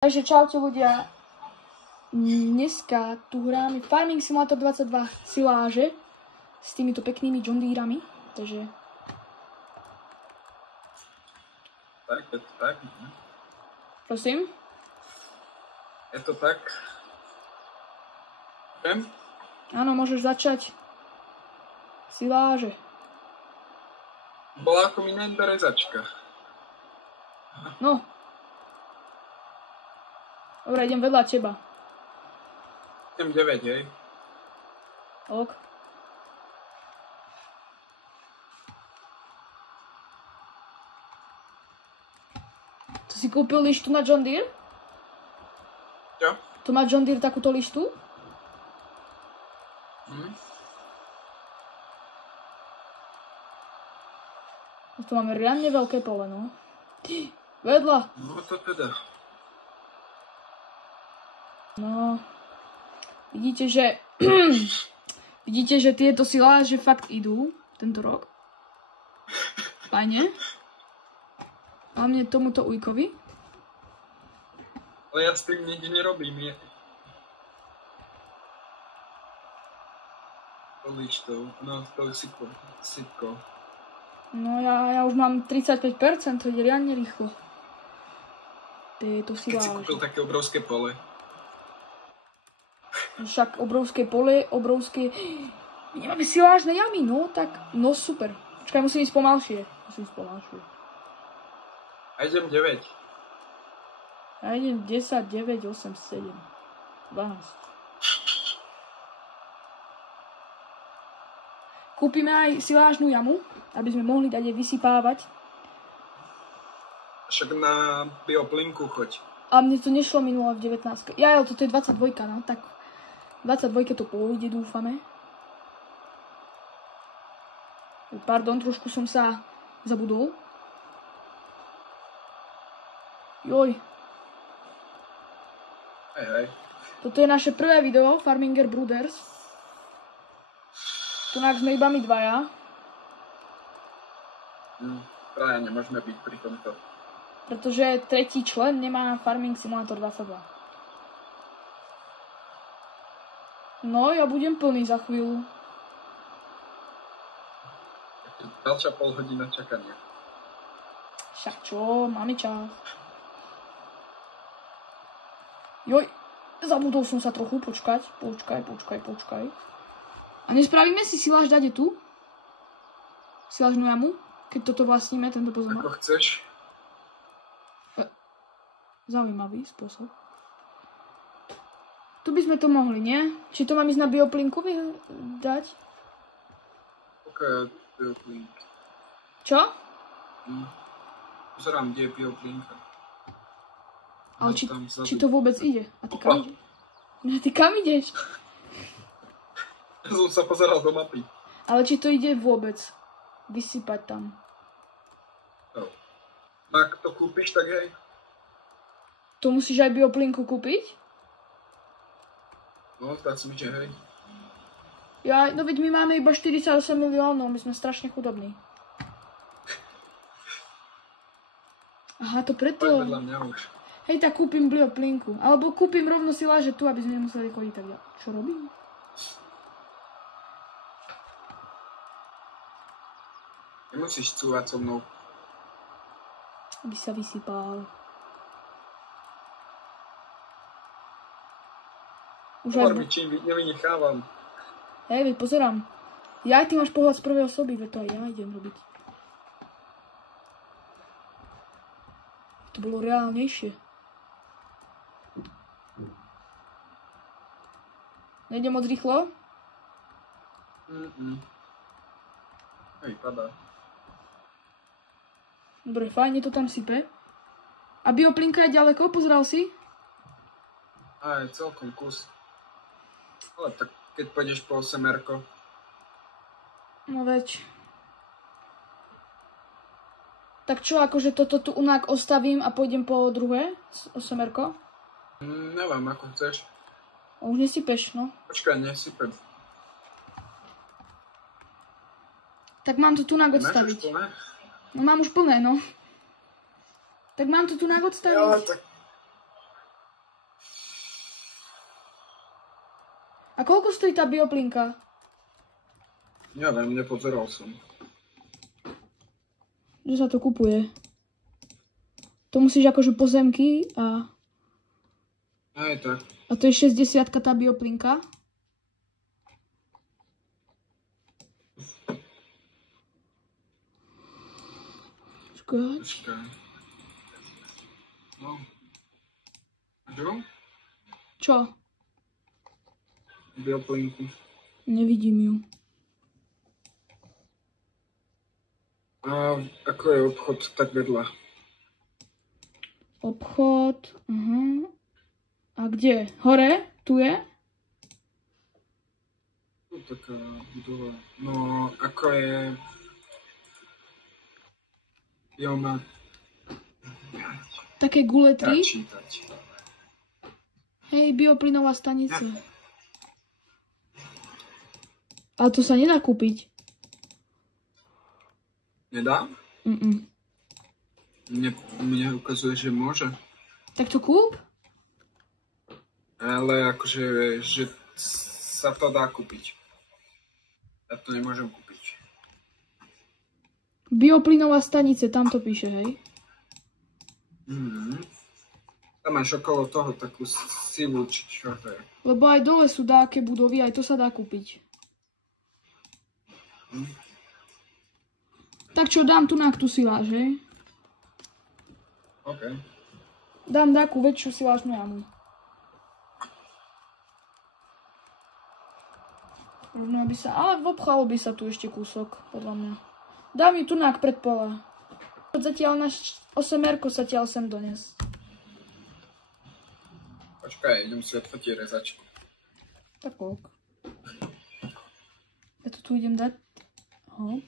Takže čaute ľudia, dneska tu hráme Farming Simulator 22 siláže s týmito peknými John Deerami, takže... Tak, je to tak. Prosím? Je to tak. Viem? Áno, môžeš začať. Siláže. Bola ako mi neberezačka. No. Dobre, idem vedľa teba. Idem 9, hej. Ok. To si kúpil lištu na John Deere? Čo? To má John Deere takúto lištu? Tu máme riadne veľké pole, no. Vedľa. No to teda. No. Vidíte, že... Vidíte, že tieto siláže fakt idú tento rok. Fajne. Hlavne tomuto ujkovi. Ale ja s tým nič nerobím, je. Lištou, no to sypkou. No ja už mám 35%, to ide riadne rýchlo. Tieto Keď si siláže. kúpil také obrovské pole. Však obrovské pole, obrovské... My nemáme silážne jamy, no tak... No super. Počkaj, musím ísť pomalšie. A idem 9. Ja idem 10, 9, 8, 7, 12. Kúpime aj silážnu jamu, aby sme mohli dať jej vysypávať. Však na bioplinku choď. A mne to nešlo minule v 19. Ja, toto je 22, no, tak 22 to pôjde, dúfame. Pardon, trošku som sa zabudol. Joj. Hej. Toto je naše prvé video, Farminger Brothers. Tu sme iba my dvaja. Traja nemôžeme byť pri tomto. Pretože tretí člen nemá Farming Simulator 22. No, ja budem plný za chvíľu. Ďalšia pol hodina čakania. Však čo, máme čas. Joj, zabudol som sa trochu, počkaj. A nespravíme si siláž dade tu? Silážnú jamu? Keď toto vlastníme, tento pozemak. Ako chceš. Zaujímavý spôsob. Tu by sme to mohli, nie? Či to mám ísť na bioplinku dať? Okay, bioplink. Čo? Pozerám, kde je bioplinka. Ale či to vôbec ide? A ty kam ideš? A ty kam ideš? Ja som sa pozeral do mapy. Ale či to ide vôbec? Vysypať tam. No. Ak to kúpiš, tak hej. To musíš aj bioplinku kúpiť? No, zdá sa mi, že hej. Ja, no veď my máme iba 48 miliónov, my sme strašne chudobní. Aha, to preto... Poď vedľa mňa už. Hej, tak kúpim bioplinku. Alebo kúpim rovno siláže tu, aby sme nemuseli chodiť tak ďalej. Čo robím? Nemusíš cúvať so mnou. Aby sa vysypal. Hovor mi, čím nevynechávam. Hej, veď pozerám. Ja aj ty máš pohľad z prvej osoby, veď to aj ja idem robiť. To bolo reálnejšie. Nejde moc rýchlo? Hej, padá. Dobre, fajne to tam sype. A bioplinka je ďaleko, pozeral si? Aj, celkom kus. Ale tak, keď pôjdeš po 8-erko. No veď. Tak čo, akože toto tu unak ostavím a pôjdem po druhé? 8-erko? Neviem, ako chceš. Už nesypeš, no. Počkaj, nesypem. Tak mám to tu unak odstaviť. No mám už plné, no. Tak mám to tu odstaviť. Ale tak A koľko stojí tá bioplinka? Neviem, nepozeral som. Že sa to kupuje. To musíš akože pozemky a... Aj tak. A to je 60 tá bioplinka. Počkaj. No. Čo? Čo? Bioplinku. Nevidím ju. A ako je obchod tak vedľa? Obchod. A kde? Hore? Tu je? Tu taká budova. No, ako je... Jo, má... Také guletry? Čítať. Hej, bioplynová stanica. Ale to sa nedá kúpiť. Nedá? Mne ukazuje, že môže. Tak to kúp? Ale akože, že sa to dá kúpiť. Ja to nemôžem kúpiť. Bioplynová stanice, tam to píše, hej? Tam máš okolo toho takú silu, či čo to je. Lebo aj dole sú dáke budovy, aj to sa dá kúpiť. Tak čo, dám tu na tú siláž, hej? OK. Dám takú väčšiu silážnú jamu. Možno by sa, ale obchalo by sa tu ešte kúsok, podľa mňa. Dám ju tu pred pole. Zatiaľ na 8-erko sa tiaľ sem dones. Počkaj, idem si odfotiť rezačku. Tak ok. Ja to tu idem dať. Hop.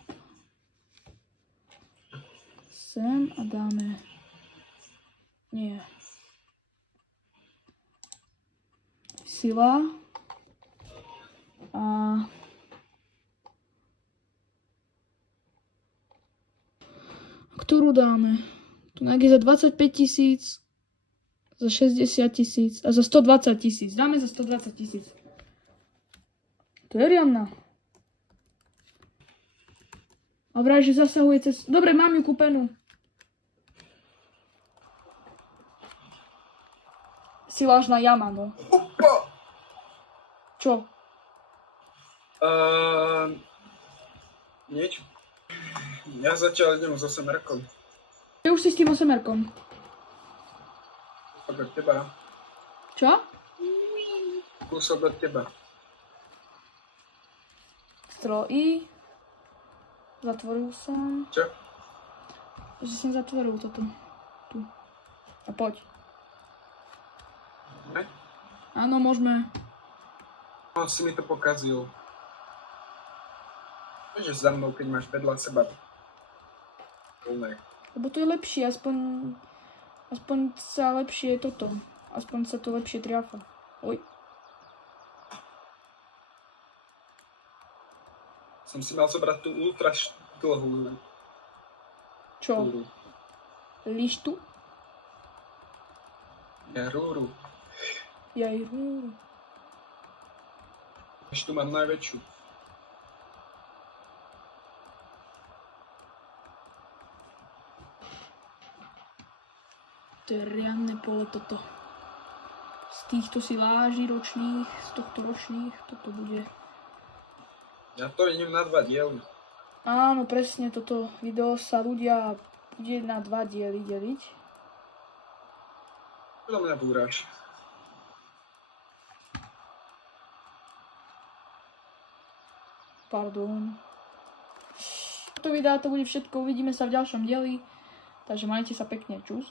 Sem a dáme... Nie. Sila. A... Ktorú dáme? Tu je za 25 000, za 60 000 a za 120 000. Dáme za 120 000. To je riadna. A vraj, že zasahuje cez... Dobre, mám ju kúpenú. Silážna jama, no. Čo? Nič. Ja zatiaľ idem s 8-erkom. Ja už si s tým 8-erkom. Kúsok od teba. Čo? Kúsok od teba. Stroji. Zatvoril som. Čo? Že som zatvoril toto. Tu. A poď. Ne? Áno, môžeme. On si mi to pokazil. Ideš za mnou, keď máš vedľa seba. Lebo to je lepšie, aspoň sa lepšie toto. Aspoň sa to lepšie triafa. Oj. Som si mal zobrať tú ultra dlhú. Čo? Rúru. Lištu? Ja rúru. Jaj, rúru. Lištu mám najväčšiu. To je riadne pole toto. Z týchto siláží ročných, z tohto ročných, toto bude. Ja to idem na 2 diely. Áno, presne, toto video sa ľudia bude na 2 diely deliť. Podľa mňa búraš. Pardon. To videa to bude všetko, uvidíme sa v ďalšom dieli. Takže majte sa pekne, čus.